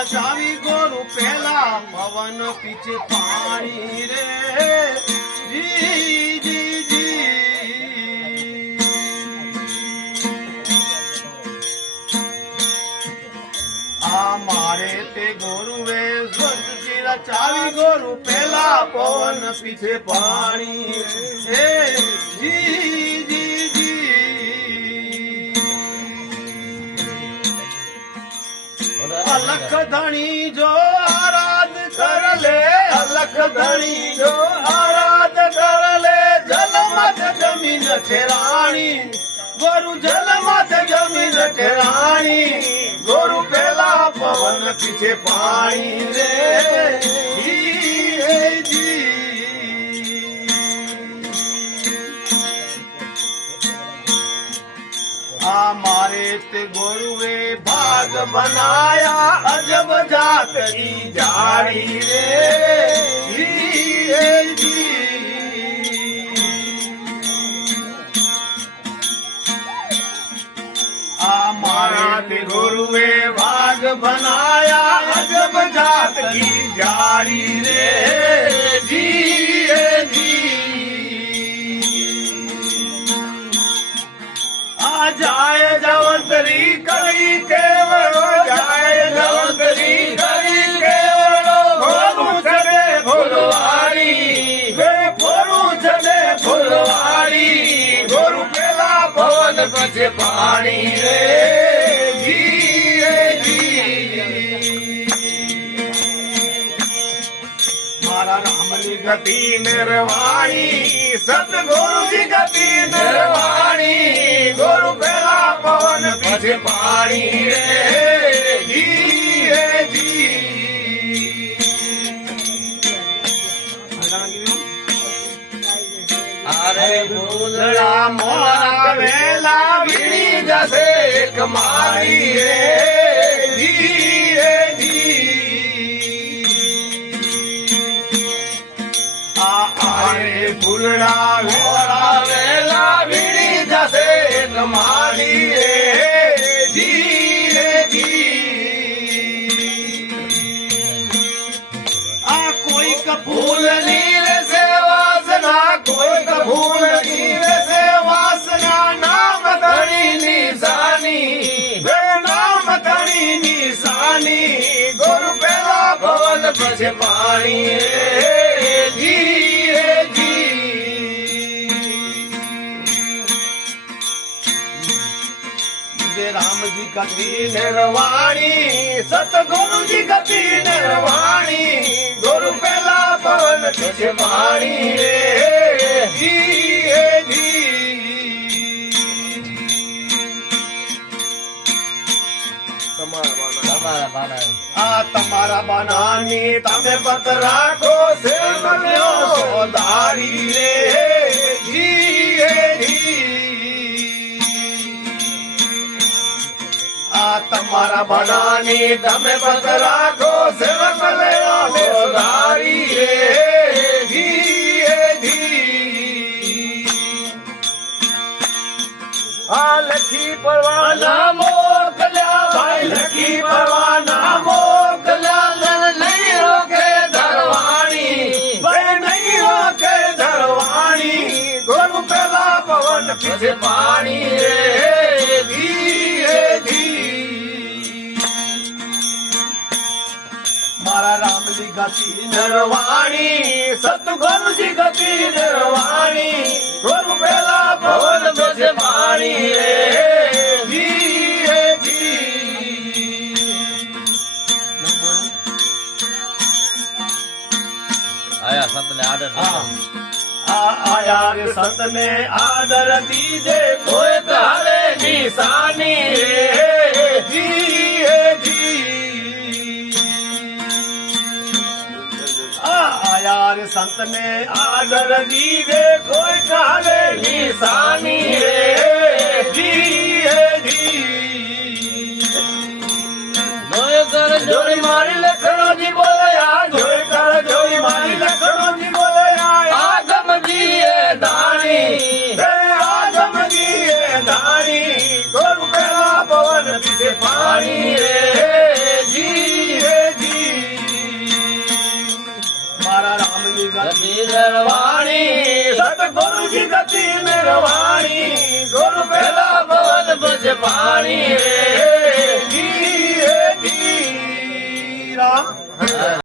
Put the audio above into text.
રચાવી ગોરું પેલા પવન પીછે પાણી રે જી જી જી આ મારે તે ગોરુએ સ્વર્ગથી રચાવી ગોરું પેલા પવન પીછે પાણી રે જી જી જી અલખ ધણી જો આરાધ કર લે અલખ ધણી જો આરાધ કર લે જલમત જમીન ઠેરાણી ગોરુ જલમત જમીન ઠેરાણી ગોરુ પેલા પવન પીછે પાણી રે જી જી આ મારે તે ગોરુએ ભાગ બનાયા અજબ જાત ઈ જાડી રે જી જી આ મારે તે ગોરુએ ભાગ બનાયા અજબ જાત ઈ જાડી રે જી જી જાય જવંતરી કરી કેવડો જાય જવંતરી કરી કેવડો ભોલું ચડે ફૂલવાડી ભોલું ચડે ફૂલવાડી ગોરુ પેલા પવન પછી પાણી રે જી જી મારા રામની ગતિ નિર્વાણી સતગુરુજી ગતિ નિર્વાણી ગોરુ પેલા પવન પછી પાણી રે જી જી અરે ભૂલડા મોરા વેલા વીણી જશે એક મારી રે જી આરે ફૂલડા વેલા વેલા વીણી જશે તમારી રે જી જી આ કોઈક ફૂલની રહેશે વાસના કોઈક ફૂલની રહેશે વાસના નામ ધણી નિશાની નામ ધણી નિશાની ગોરુ પેલા પવન પછી પાણી રે રામજી ગતિ નિર્વાણી સતગુરુજી ગતિ નિર્વાણી ગોરુ પેલા પવન પછી પાણી રે જી જી તમારા બાનાની તમે પત રાખો છે સોદારી રે જી આ તમારા બનાની તમે પત રાખો સેવક લેવો સોદારી રે જી જી આ લખી પરવાના મોકલ્યા ભાઈ લખી પરવાના મોકલ્યા નહીં રોકે ધરવાણી ભાઈ નહીં રોકે ધરવાણી ગોરુ પેલા પવન પીછે પાણી રે મારા રામજી ગતિ નિર્વાણી સતગુરુજી ગતિ નિર્વાણી ગોરુ પેલા પવન પછી પાણી રે જી જી આયા સંતને આદર આયા રે સંતને આદર દીજે કોઈ તારે નિશાની રે જી આયા રે સંતને આદર દીજે કોઈ તારે નિશાની રે જી નોય કર જોડી મારી લખણોજી બોલ્યા જોઈ કર જોઈ મારી લખણોજી બોલ્યા આગમજી એ દાણી આગમજી એ દાણી ગોરુ પેલા પવન પીછે પાણી રે જી રામની ગતિ ગતિ જળવાણી સતગુરુજી ગતિ મેળવાણી ગુરુ પેલા પવન પછી પાણી રે જી રામ